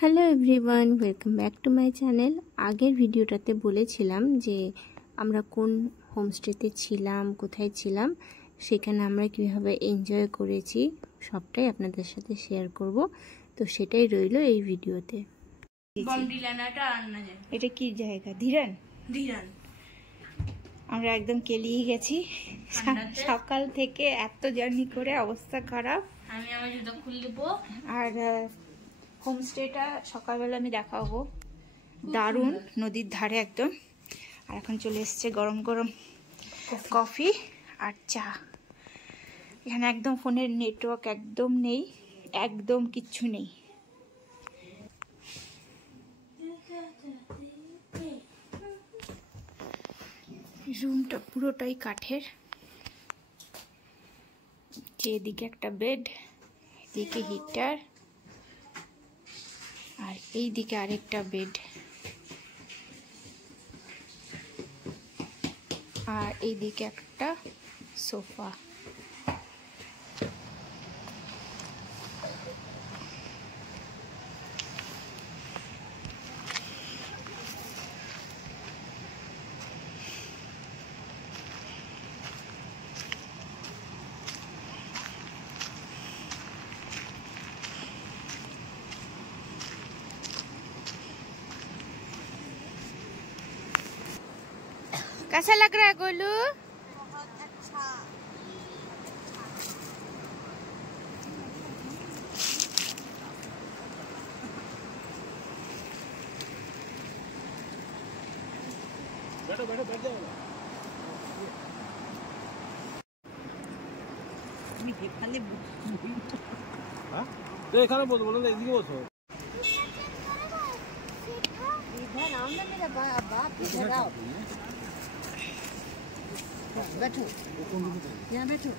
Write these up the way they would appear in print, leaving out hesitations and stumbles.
Hello everyone, welcome back to my channel. আগের ভিডিওটাতে বলেছিলাম যে আমরা কোন হোমস্টেতে ছিলাম, কোথায় ছিলাম, সেখানে আমরা কীভাবে এনজয় করেছি সবটাই আপনাদের সাথে শেয়ার করব। তো সেটাই রইল এই ভিডিওতে। এটা কি জায়গা? ধীরান। আমরা একদম কেলিয়ে গেছি, সকাল থেকে এত জার্নি করে অবস্থা খারাপ। আমি আমার জুতো খুলে দেব। আর হোমস্টেটা সকালবেলা আমি দেখাবো, দারুণ, নদীর ধারে একদম। আর এখন চলে এসছে গরম গরম কফি আর চা। এখানে একদম ফোনের নেটওয়ার্ক একদম নেই, একদম কিচ্ছু নেই। রুমটা পুরোটাই কাঠের। এদিকে একটা বেড, এদিকে হিটার, আর এইদিকে আরেকটা বেড, আর এইদিকে একটা সোফা। कैसा लग रहा है गोलू? बहुत अच्छा। बैठो बैठो बैठ जाओ ना। तो এখানে বলবো না, এদিকে বসো। इधर आओ ना मेरा बाप, इधर आओ। बैठो यहाँ बैठो।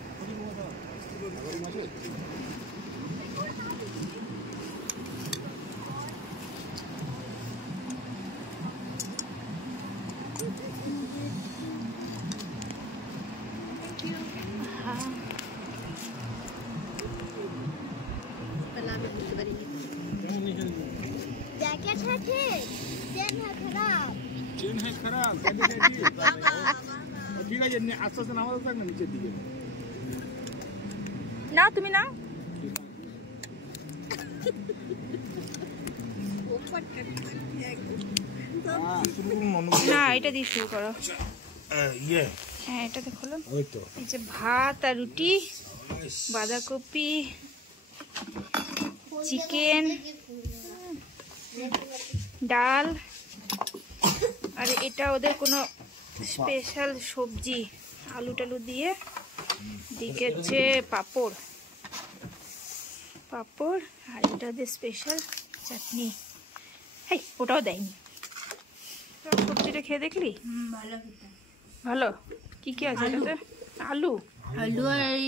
जैकेट है ठीक, चेन है खराब। চেন है खराब, ঠিক আছে, আস্তে আস্তে নামাতে থাক না নিচের দিকে। না তুমি না, না এটা দিয়ে শুরু করো। ইয়ে হ্যাঁ এটাতে খোলো। ওই তো এই যে ভাত আর রুটি, বাঁধাকপি, চিকেন, ডাল, আর এটা ওদের কোনো স্পেশাল সবজি, আলু টালু দিয়ে। দিকে হচ্ছে পাঁপড়, পাঁপড়, আর এটা ওদের স্পেশাল চাটনি। হ্যাঁ ওটাও দেয়নি। সবজিটা খেয়ে দেখলি? ভালো ভালো। কি কি আছে এটাতে? আলু, আলু আর এই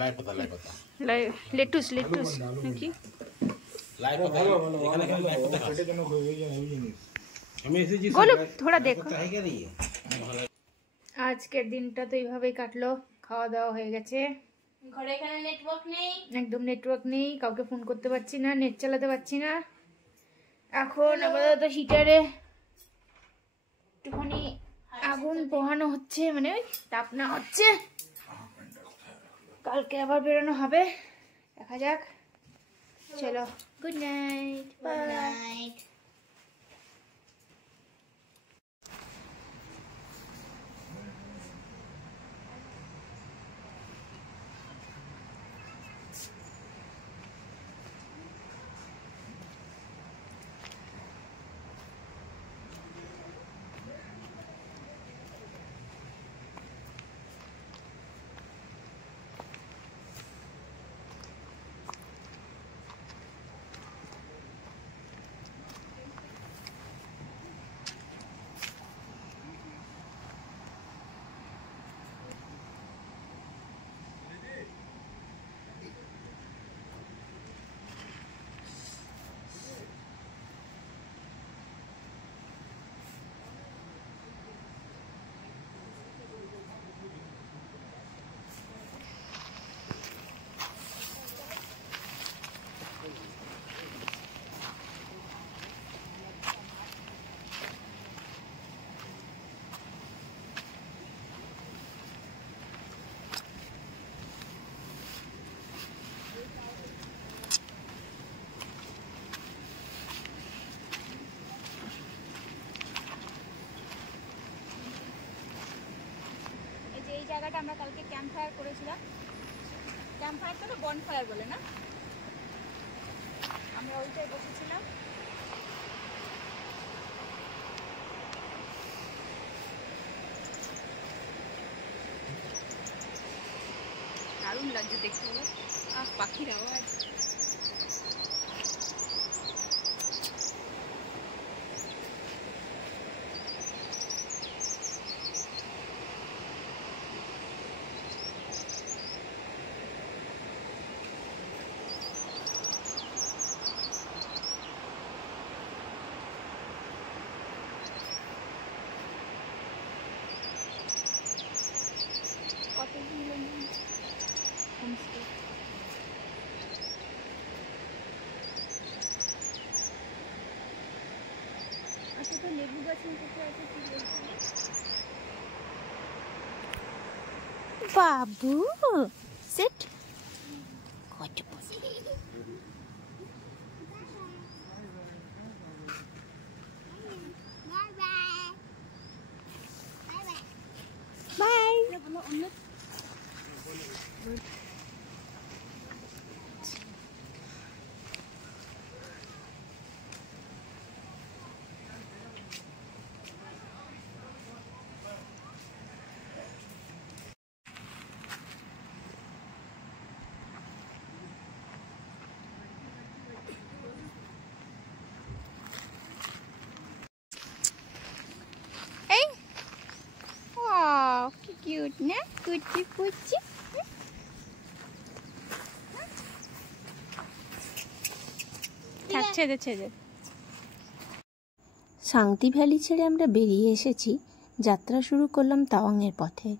লাই পাতা লেটুস, লেটুস নাকি? লাই পাতা এখানে এখানে লাই পাতা খাচ্ছে কেন ওই জিনিস আমি এসেছি বলো থোড়া দেখো। তাই গেলি আজকের দিনটা তো এইভাবেই কাটলো। খাওয়া দাওয়া হয়ে গেছে, ঘরে এখানে নেটওয়ার্ক নেই, একদম নেটওয়ার্ক নেই, কাউকে ফোন করতে পারছি না, নেট চালাতে পারছি না। এখন আপাতত হিটারে একটুখানি আগুন পোহানো হচ্ছে, মানে ওই তাপ না হচ্ছে। কালকে আবার বেরোনো হবে, দেখা যাক। চলো, good night, bye. Night. Camp fire করেছিলাম। ক্যাম্প ফায়ার তো বন ফায়ার বলে না, আমরা ওইটাই বসেছিলাম। দারুণ লাগছে দেখতে হবে। পাখির আওয়াজ। কতগুলো হোমস্টে। আচ্ছা, তো লেবু গাছ কোথায় আছে কি বলছো? বাবু সেট কত বাই। এই ওয়াও কি কিউট না, কুচি কুচি। ছেড়ে ছেড়ে। সাংতি ভ্যালি ছেড়ে আমরা বেরিয়ে এসেছি, যাত্রা শুরু করলাম তাওয়াংয়ের পথে।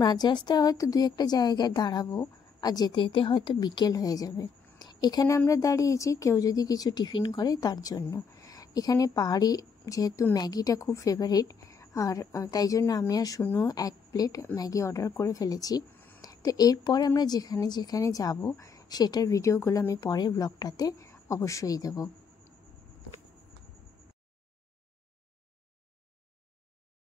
মাঝ রাস্তায় হয়তো দু একটা জায়গায় দাঁড়াবো, আর যেতে যেতে হয়তো বিকেল হয়ে যাবে। এখানে আমরা দাঁড়িয়েছি কেউ যদি কিছু টিফিন করে তার জন্য। এখানে পাহাড়ি যেহেতু ম্যাগিটা খুব ফেভারিট, আর তাই জন্য আমি আর শুনু 1 প্লেট ম্যাগি অর্ডার করে ফেলেছি। তো এরপরে আমরা যেখানে যেখানে যাব সেটার ভিডিওগুলো আমি পরের ব্লগটাতে অবশ্যই দেবো।